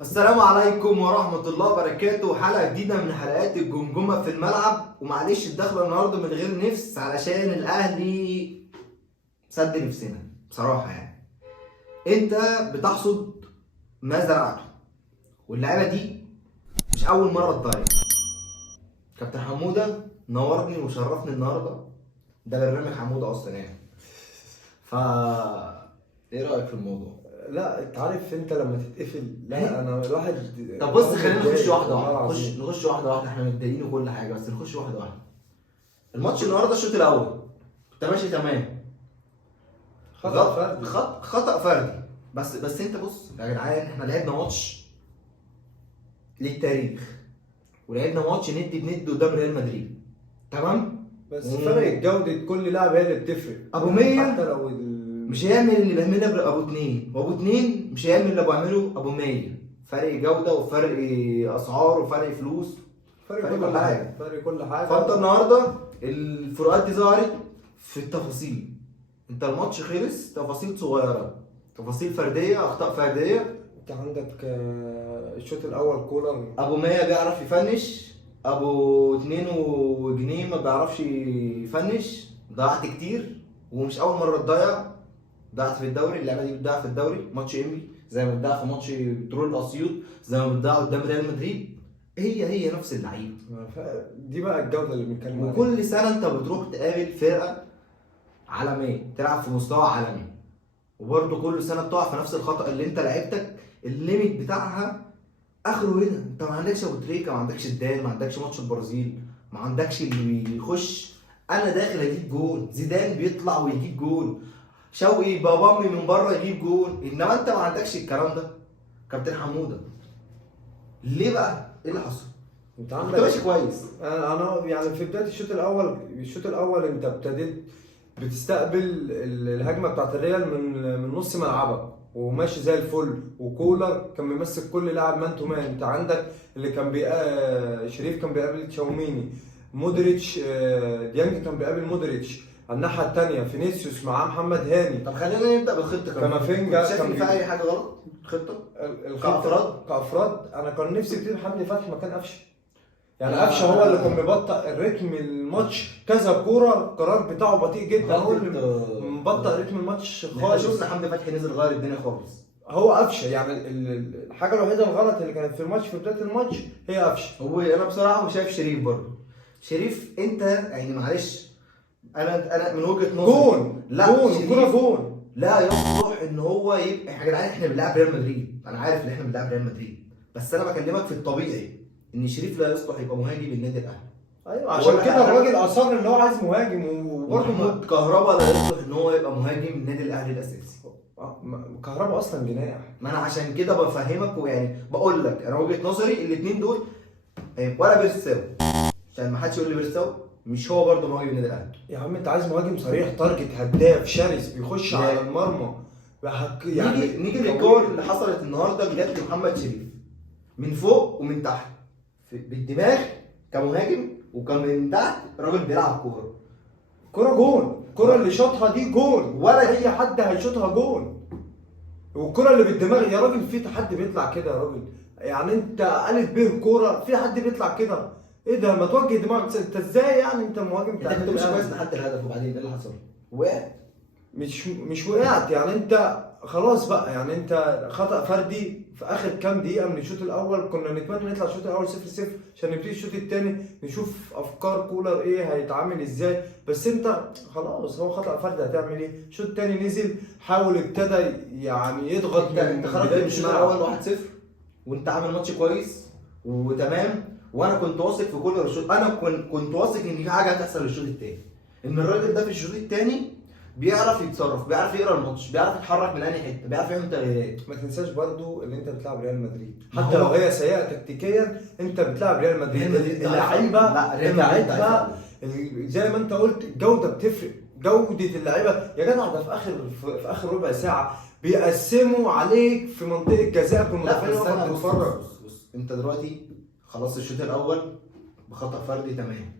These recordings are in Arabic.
السلام عليكم ورحمة الله وبركاته. حلقة جديدة من حلقات الجمجمة في الملعب. ومعلش الدخلة النهاردة من غير نفس علشان الأهلي سد نفسنا بصراحة. يعني أنت بتحصد ما زرعته، واللعيبة دي مش أول مرة تضيع. كابتن حمودة نورني وشرفني النهاردة، ده برنامج حمودة أصلا يعني. إيه رأيك في الموضوع؟ لا انت عارف انت لما تتقفل، إيه؟ لا انا الواحد. طب بص، الواحد خلينا نخش متضايق واحدة والله واحدة، العظيم. نخش واحدة واحدة. احنا متضايقين وكل حاجة، بس نخش واحدة واحدة. الماتش النهارده الشوط الأول كنت ماشي تمام، خطأ فردي. خطأ فردي. بس انت بص يا جدعان، احنا لعبنا ماتش للتاريخ، ولعبنا ماتش ند بند قدام ريال مدريد، تمام. بس فرق جودة كل لاعب هي اللي بتفرق. ابو 100 حتى لو مش هيعمل اللي بيعمله ابو 2، وابو 2 مش هيعمل اللي بيعمله ابو 100. فرق جودة وفرق اسعار وفرق فلوس، فرق كل كل حاجة. حاجة، فرق كل حاجة. فانت النهارده الفروقات دي ظهرت في التفاصيل. انت الماتش خلص تفاصيل صغيره، تفاصيل فرديه، اخطاء فرديه. انت عندك الشوط الاول كولر. ابو 100 بيعرف يفنش، ابو 2 وجنيه ما بيعرفش يفنش. ضيعت كتير ومش اول مره تضيع. ضيعت في الدوري، اللعبه دي بتضيع في الدوري. ماتش انبي زي ما بتضيع في ماتش بترول اسيوط، زي ما بتضيع قدام ريال مدريد. هي نفس اللعيبه. دي بقى الجودة اللي بنتكلم عليها. وكل سنه انت بتروح تقابل فرقه عالميه تلعب في مستوى عالمي، وبرده كل سنه بتقع في نفس الخطا اللي انت لعبتك الليميت بتاعها اخره هنا. انت ما عندكش ابو تريكه، ما عندكش الدال، ما عندكش ماتش البرازيل، ما عندكش اللي بيخش انا داخل اجيب جول. زيدان بيطلع ويجيب جول، شوقي بابامي من بره يجيب جول. انما انت ما عندكش الكلام ده. كابتن حموده ليه بقى؟ ايه اللي حصل؟ انت كنت عندك ماشي كويس. انا يعني في بداية الشوط الاول انت ابتديت بتستقبل الهجمه بتاعت الريال من نص ملعبك وماشي زي الفل، وكولر كان بيمسك كل لاعب مان تو مان. انت عندك اللي كان شريف كان بيقابل تشاوميني، مودريتش ديانج كان بيقابل مودريتش. على الناحيه الثانيه فينيسيوس معاه محمد هاني. طب خلينا نبدا بالخطه كمان. كامافينجا شايف ان كان في اي حاجه غلط الخطه؟ الخطه كافراد انا كان نفسي تجيب حمدي فتحي مكان قفشه. يعني لا. قفشه هو اللي كان مبطئ الريتم الماتش، كذا كوره القرار بتاعه بطيء جدا، هو اللي مبطئ ريتم الماتش خالص. شفنا حمدي فتحي نزل غير الدنيا خالص. هو قفشه يعني الحاجه الوحيده الغلط اللي كانت في الماتش في بدايه الماتش هي قفشه. هو انا بصراحه مش شايف شريف برضه. شريف انت يعني معلش، انا من وجهه نظري جون لا، جون شريف كوره جون. لا يصلح ان هو يبقى. يا جدعان احنا بنلعب ريال مدريد، انا عارف ان احنا بنلعب ريال مدريد، بس انا بكلمك في الطبيعي ان شريف لا يصلح يبقى مهاجم النادي الاهلي. ايوه عشان ولا كده حاجة. الراجل اصر ان هو عايز مهاجم، وبرضه محمود كهربا لا يصلح ان هو يبقى مهاجم النادي الاهلي الاساسي. كهربا اصلا جناح. ما انا عشان كده بفهمك، ويعني بقول لك انا وجهه نظري الاثنين دول. ولا بيرساو، عشان ما حدش يقول لي بيرساو مش هو برضه مهاجم النادي الاهلي. يا عم انت عايز مهاجم صريح، تارجت، هداف، شرس، بيخش على المرمى. يعني نيجي للكور اللي حصلت النهارده جت لمحمد شريف من فوق ومن تحت، بالدماغ كمهاجم، وكان من تحت راجل بيلعب كوره. كرة جون، الكرة اللي شاطها دي جون، ولا اي حد هيشوطها جون. والكرة اللي بالدماغ يا راجل، في حد بيطلع كده يا راجل؟ يعني انت الف ب كوره، في حد بيطلع كده؟ ايه ده؟ ما توجه دماغك انت ازاي؟ يعني انت مهاجم انت بتاع كنت النادي مش كويس الأهلي. لحد الهدف، وبعدين ايه اللي حصل؟ وقعت. مش وقعت يعني انت خلاص بقى. يعني انت خطأ فردي في اخر كام دقيقة من الشوط الاول. كنا نتمنى نطلع الشوط الاول 0-0 عشان نبتدي الشوط الثاني نشوف افكار كولر ايه هيتعامل ازاي. بس انت خلاص هو خطأ فردي، هتعمل ايه؟ الشوط الثاني نزل حاول، ابتدى يعني يضغط. انت خرجت بداية من الشوط الملعب. الاول 1-0 وانت عامل ماتش كويس وتمام، وانا كنت واثق في كل الشوط. انا كنت واثق ان في حاجه هتحصل الشوط الثاني، ان الراجل ده في الشوط الثاني بيعرف يتصرف، بيعرف يقرا الماتش، بيعرف يتحرك من اي حته، بيعرف يعمل تغييرات. ما تنساش برضو ان انت بتلعب ريال مدريد، ما حتى هو- لو هي سيئه تكتيكيا انت بتلعب ريال مدريد. ريال مدريد اللعيبه لا، ريال مدريد بتاعتها زي ما انت قلت الجوده بتفرق. جوده اللعيبه يا جدع، ده في اخر ربع ساعه بيقسموا عليك في منطقه جزاء لا المدافعين بس انا وقت بص تتفرج. بص انت دلوقتي خلاص الشوط الاول بخطأ فردي تمام.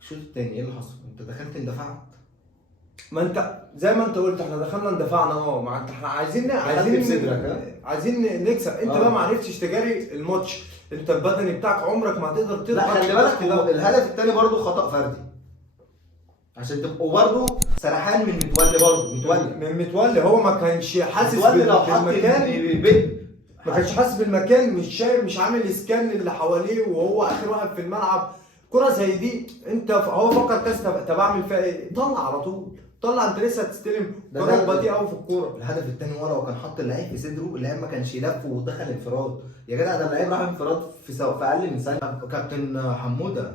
الشوط الثاني ايه اللي حصل؟ انت دخلت اندفعت. ما انت زي ما انت قلت احنا دخلنا اندفعنا ما انت احنا عايزين بصدرك، ها؟ عايزين نكسب. انت بقى ما عرفتش تجاري الماتش، انت البدني بتاعك عمرك ما هتقدر تضغط. لا خلي بالك، هو الهدف الثاني برضه خطأ فردي، عشان تبقوا برضه سرحان من متولي، برضه متولي هو ما كانش حاسس متولي لو حط بالمكان، ما كانش حاسس بالمكان، مش شايف، مش عامل اسكان اللي حواليه وهو اخر واحد في الملعب. كرة زي دي انت هو فكر كذا، طب اعمل فيها ايه؟ طلع على طول، طلع، انت لسه هتستلم. كرة بطيئة قوي في الكورة. الهدف الثاني ورا وكان حط اللعيب في صدره، اللعيب ما كانش لف ودخل انفراد. يا جدع ده اللعيب راح انفراد في اقل من ثانيه. كابتن حموده،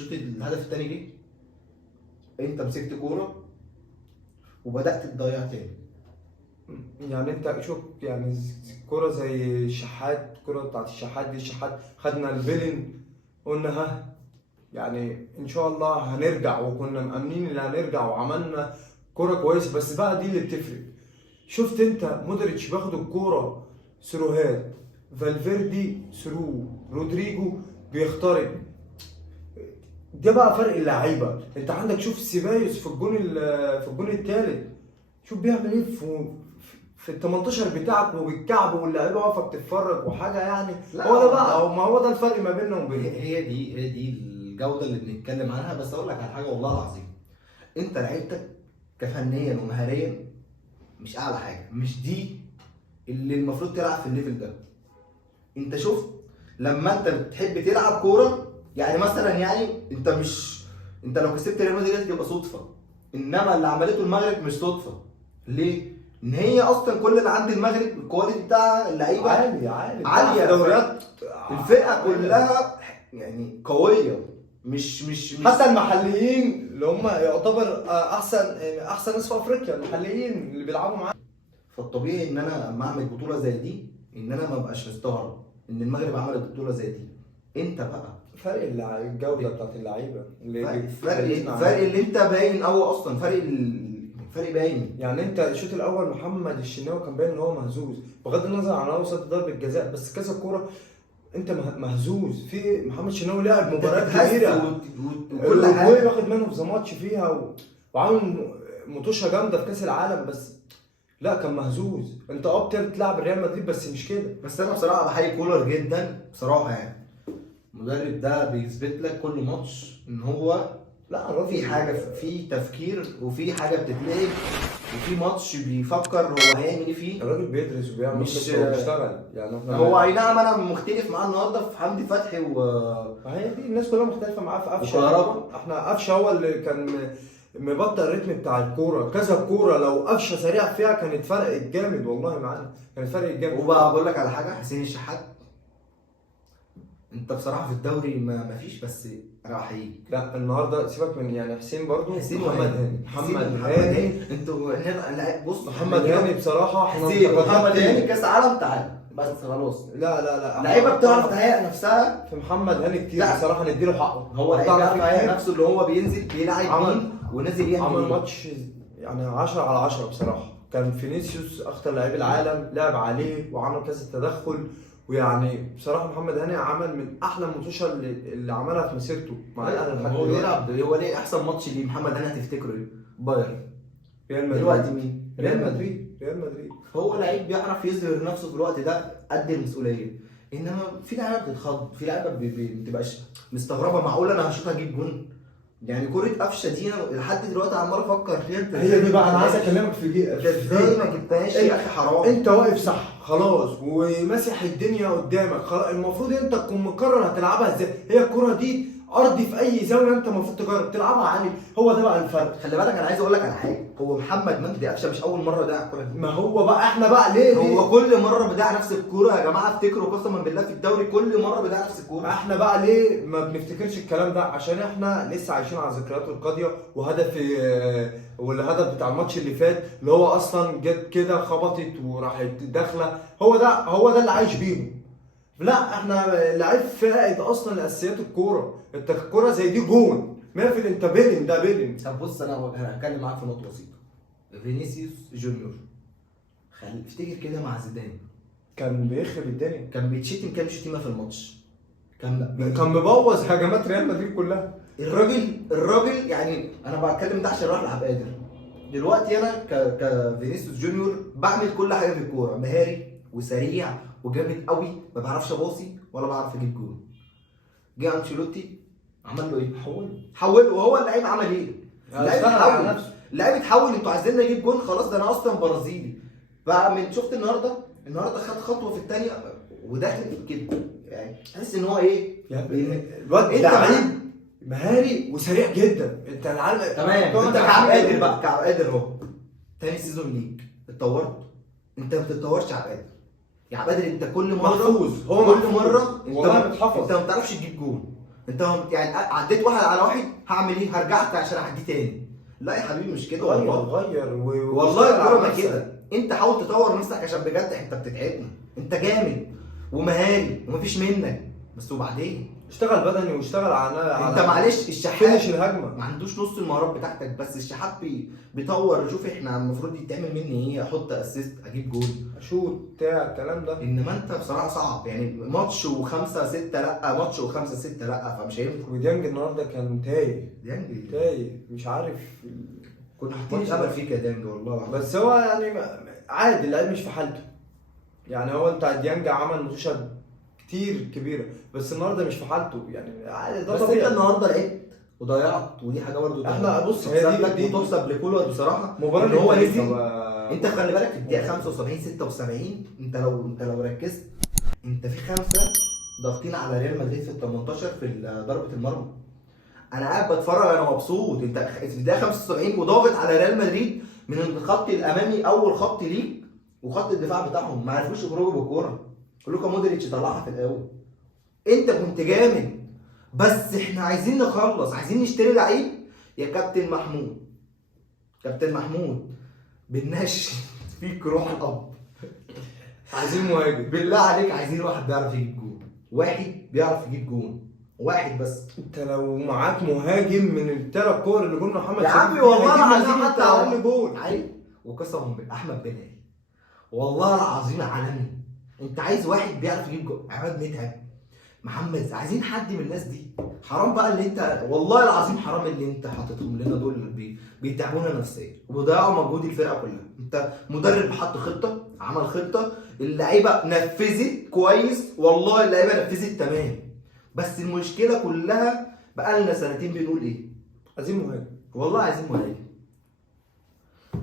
الهدف الثاني جه، انت مسكت كوره وبدات تضيع تاني. يعني انت شوف، يعني كرة زي الشحات، الكرة بتاعت الشحات دي، الشحات خدنا البيلين قلنا ها يعني ان شاء الله هنرجع، وكنا مأمنين ان هنرجع وعملنا كرة كويسة. بس بقى دي اللي بتفرق. شفت انت مودريتش باخد الكورة سروهات، فالفيردي ثرو، رودريجو بيخترق. ده بقى فرق اللعيبه. انت عندك شوف سيبايوس في الجون الثالث، شوف بيعمل ايه في ال 18 بتاعك وبالكعب، واللعيبه واقفه بتتفرج وحاجه يعني. هو ده بقى، ما هو ده الفرق ما بيننا وبين. هي دي الجوده اللي بنتكلم عنها. بس اقول لك على حاجه والله العظيم، انت لعيبتك كفنيا ومهاريا مش اعلى حاجه، مش دي اللي المفروض تلعب في الليفل ده. انت شفت لما انت بتحب تلعب كوره، يعني مثلا يعني انت لو كسبت ريال مدريد تبقى صدفه، انما اللي عملته المغرب مش صدفه. ليه؟ ان هي اصلا كل اللي عند المغرب الكواليتي بتاع اللعيبه عاليه، دوريات الفرقه كلها يعني قويه، مش حتى المحليين اللي هم يعتبر احسن ناس في افريقيا، المحليين اللي بيلعبوا معانا. فالطبيعي ان انا لما اعمل بطوله زي دي ان انا ما ابقاش مستغرب ان المغرب عملت بطوله زي دي. انت بقى فرق الجوده بتاعت اللعيبه فرق اللي انت باين قوي اصلا، فرق باين. يعني انت الشوط الاول محمد الشناوي كان باين ان هو مهزوز، بغض النظر عن هو صد ضربه جزاء، بس كذا كوره انت مهزوز في. محمد الشناوي لعب مباراه كبيره وكل حاجه واخد مان اوف ذا ماتش فيها وعامل مطوشه جامده في كاس العالم، بس لا كان مهزوز. انت بتلعب ريال مدريد بس مش كده. بس انا بصراحه بحيي كولر جدا بصراحه، يعني المدرب ده بيثبت لك كل ماتش ان هو لا في حاجه، في تفكير وفي حاجه بتتلعب وفي ماتش بيفكر هو هيعمل ايه فيه. الراجل بيدرس وبيعمل مش بيشتغل يعني. هو اي نعم انا مختلف معاه النهارده في حمدي فتحي هي دي الناس كلها مختلفه معاه في قفشه. وكهربا. احنا قفشه هو اللي كان مبطئ الريتم بتاع الكوره، كذا كوره لو قفشه سريع فيها كانت فرقت جامد والله معانا، كانت فرقت جامد. وبقى بقول لك على حاجه، حسين الشحات انت بصراحه في الدوري ما فيش، بس انا بحييك. لا النهارده سيبك من يعني حسين برضو، حسين محمد هاني انتوا بص محمد هاني بصراحه حسين محمد هاني كاس عالم تعالى بس خلاص. لا لعيبه بتعرف تهيئ نفسها في محمد هاني كتير بصراحه، نديله حقه. هو لعيب بيعرف يهيئ نفسه، اللي هو بينزل بيلعب مين ونازل يعمل عمل ماتش يعني 10 على 10 بصراحه. كان فينيسيوس اخطر لاعبي العالم لعب عليه وعمل كذا تدخل، ويعني بصراحه محمد هاني عمل من احلى الماتشات اللي عملها في مسيرته مع الاهلي لحد دلوقتي. هو ليه احسن ماتش ليه محمد هاني هتفتكره ايه؟ بايرن. ريال مدريد دلوقتي مين؟ ريال مدريد. هو لعيب بيعرف يظهر نفسه في الوقت ده قد المسؤوليه. انما في لعيبه بتتخض، في لعيبه ما بتبقاش مستغربه، معقول انا هشوط اجيب جون؟ يعني كرة قفشه دي انا لحد دلوقتي عمال افكر فيها. هي دي بقى انا عايز اكلمك في دي. ازاي ما جبتهاش يا اخي؟ حرام. انت واقف صح خلاص وماسح الدنيا قدامك خلاص، المفروض انت تكون مقرر هتلعبها ازاي. هي الكرة دي ارضي في اي زاويه انت المفروض تجرب تلعبها عالي. هو ده بقى الفرق. خلي بالك انا عايز اقول لك على حاجه، هو محمد مجدي قفشه مش اول مره يضيع الكوره دي. ما هو بقى احنا بقى ليه هو كل مره بيضيع نفس الكوره يا جماعه. افتكروا قسما بالله في الدوري كل مره بيضيع نفس الكوره. احنا بقى ليه ما بنفتكرش الكلام ده؟ عشان احنا لسه عايشين على ذكرياته القاضيه والهدف بتاع الماتش اللي فات اللي هو اصلا جت كده خبطت وراحت داخله. هو ده اللي عايش بيهم. لا احنا لعيب فائد اصلا لاساسيات الكوره. انت الكوره زي دي جون 100%. انت بيلين ده بيلين. طب بص انا هتكلم معاك في نقطه بسيطه. فينيسيوس جونيور افتكر كده مع زيدان كان بيخرب الدنيا، كان بيتشتم كام شتيمه في الماتش، كان مبوظ هجمات ريال مدريد كلها. الراجل يعني انا بتكلم ده عشان راح العب قادر. دلوقتي انا كفينيسيوس جونيور بعمل كل حاجه في الكوره، مهاري وسريع وجامد قوي، ما بعرفش اباصي ولا بعرف اجيب جول. جه انشيلوتي عمل له ايه؟ حوله. وهو اللعيب عمل ايه؟ اللعيب اتحول. اللعيب اتحول، انتوا عايزين نجيب جول خلاص، ده انا اصلا برازيلي. فمن شفت النهارده خد خطوه في الثانيه وداخل كده، يعني تحس ان هو ايه؟ الواد لعيب مهاري وسريع جدا. انت العالم تمام. انت كعب قادر بقى، كعب قادر اهو تاني سيزون ليك اتطورت. انت ما بتتطورش عب قادر يا عب قادر. انت كل مره محفوظ، هو كل محفوظ. مره والله متحفظ. انت ما بتعرفش تجيب جول. انت يعني عديت واحد على واحد، هعمل ايه؟ هرجعك عشان اعديه تاني. لا يا حبيبي مش كده والله. غير والله الكوره ما كده. انت حاول تطور نفسك عشان بجد انت بتتعبنا. انت جامد ومهاري ومفيش منك، بس وبعدين اشتغل بدني واشتغل على انت معلش الشحات فينش الهجمه ما عندوش نص المهارات بتاعتك، بس الشحات بيطور. شوف احنا المفروض يتعمل مني ايه؟ احط اسيست، اجيب جول، اشوط بتاع الكلام ده. انما انت بصراحه صعب يعني. ماتش وخمسه سته لا، ماتش وخمسه سته لا، فمش هينفع. وديانج النهارده كان تايه ديانج مش عارف. كنا حاطين امل فيك يا ديانج والله. بس هو يعني عادي، اللعيب مش في حالته. يعني هو انت ديانج عمل ماتشات كتير كبيره، بس النهارده مش في حالته يعني. عادي ده بس طبيعي. انت النهارده لعبت وضيعت، ودي حاجه برضه احنا بص، هي دي تحسب لكولر بصراحه. مباراه ان هو نزل. نزل. انت خلي بالك في الدقيقه 75 76 انت لو ركزت، انت في 5 ضاغطين على ريال مدريد في ال 18 في ضربه المرمى. انا قاعد بتفرج انا مبسوط. انت في الدقيقه 75 وضاغط على ريال مدريد من الخط الامامي، اول خط ليك وخط الدفاع بتاعهم ما عرفوش يخرجوا بالكوره. لوكا مودريتش طلعها في الاول. انت كنت جامد، بس احنا عايزين نخلص، عايزين نشتري لعيب يا كابتن محمود. كابتن محمود بالنش فيك روح الاب. عايزين مهاجم بالله عليك، عايزين واحد بيعرف يجيب جون، واحد بيعرف يجيب جون، واحد بس. انت لو معاك مهاجم من الثلاث كور اللي قلنا محمد يا عمي والله العظيم حتى اقل جول عيب. وقسما بالله احمد بلال والله العظيم عالمي. انت عايز واحد بيعرف يجيب جون. عماد متعب، محمد، عايزين حد من الناس دي. حرام بقى اللي انت، والله العظيم حرام اللي انت حاططهم لنا دول. بيتعبونا نفسيا وبيضيعوا مجهود الفرقه كلها. انت مدرب حط خطه، عمل خطه، اللعيبه نفذت كويس، والله اللعيبه نفذت تمام. بس المشكله كلها بقى لنا سنتين بنقول ايه؟ عايزين مهاجم. والله عايزين مهاجم.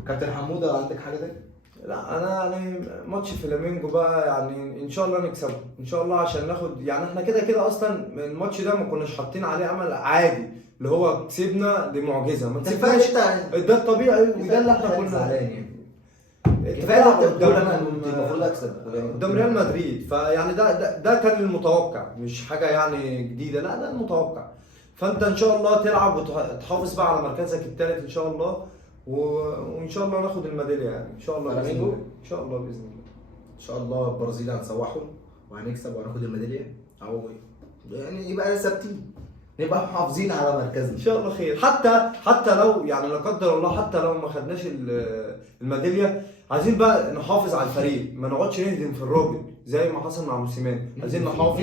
كابتن حموده عندك حاجه تاني؟ لا انا يعني ماتش فلامينجو بقى يعني ان شاء الله نكسبه ان شاء الله، عشان ناخد يعني. احنا كده كده اصلا الماتش ده ما كناش حاطين عليه امل. عادي اللي هو كسبنا دي معجزه، ما تسيبناش. ده الطبيعي وده اللي احنا كنا زعلان يعني. كفايه انت بتقول انا المفروض اكسب قدام ريال مدريد. فيعني ده كان المتوقع، مش حاجه يعني جديده، لا ده المتوقع. فانت ان شاء الله تلعب وتحافظ بقى على مركزك الثالث ان شاء الله، وان شاء الله ناخد الميداليه يعني ان شاء الله باذن الله. ان شاء الله باذن الله. ان شاء الله البرازيل هنسوحهم وهنكسب وهناخد الميداليه، او يعني يبقى ثابتين، نبقى محافظين على مركزنا ان شاء الله خير. حتى لو يعني لا قدر الله، حتى لو ما خدناش الميداليه، عايزين بقى نحافظ على الفريق، ما نقعدش نهدم في الراجل زي ما حصل مع موسيماني. عايزين نحافظ.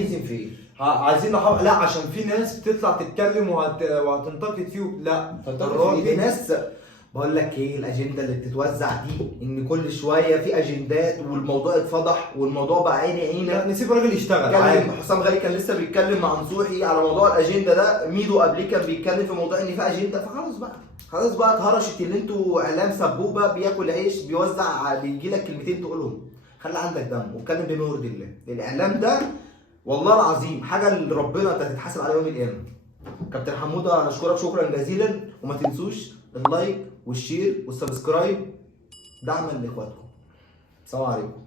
عايزين نحافظ. لا عشان في ناس بتطلع تتكلم وهتنتقد فيه. لا في ناس بقول لك ايه، الاجنده اللي بتتوزع دي ان كل شويه في اجندات والموضوع اتفضح والموضوع بقى عيني عينك. نسيب الراجل يشتغل عادي. حسام غالي كان لسه بيتكلم مع نصوحي على موضوع الاجنده ده، ميدو قبليه كان بيتكلم في موضوع ان في اجنده. فخلاص بقى اتهرشت اللي انتوا اعلام سبوبه بياكل عيش بيوزع، بيجي لك كلمتين تقولهم. خلي عندك دم واتكلم بما يرضي الله. الاعلام ده والله العظيم حاجه اللي ربنا انت هتتحاسب على يوم القيامه. كابتن حموده انا اشكرك شكرا جزيلا، وما تنسوش اللايك والشير والسبسكرايب دعما لاخواتكم. السلام عليكم.